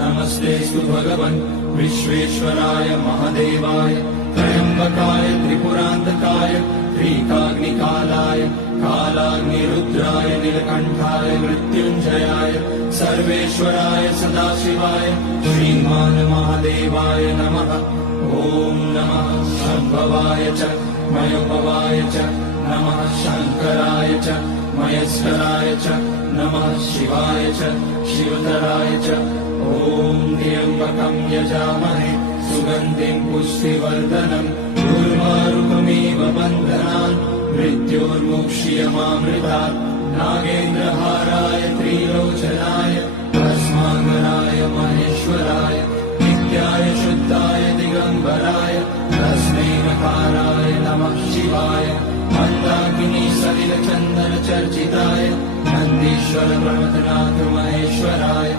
नमस्तेस्तु भगवन् विश्वेश्वराय महादेवाय त्र्यम्बकाय त्रिपुरान्तकाय त्रिकाग्निकालाय कालाग्निरुद्राय नीलकण्ठाय मृत्युञ्जयाय सर्वेश्वराय सदाशिवाय श्रीमान् महादेवाय नमः। ॐ नमः शम्भवाय च मयोभवाय च नमः शङ्कराय च मयस्कराय च नमः शिवाय च शिवतराय च। ॐ त्र्यम्बकं यजामहे सुगन्धिं पुष्टिवर्धनम् उर्वारुकमिव बन्धनान् मृत्योर्मुक्ष्यमामृतात्। नागेन्द्रहाराय त्रिलोचनाय भस्माङ्गराय महेश्वराय नित्याय शुद्धाय दिगम्बराय तस्मै नकाराय नमः शिवाय। मन्दाकिनी सलिलचन्दनचर्चिताय नन्दीश्वर प्रमथनाथ महेश्वराय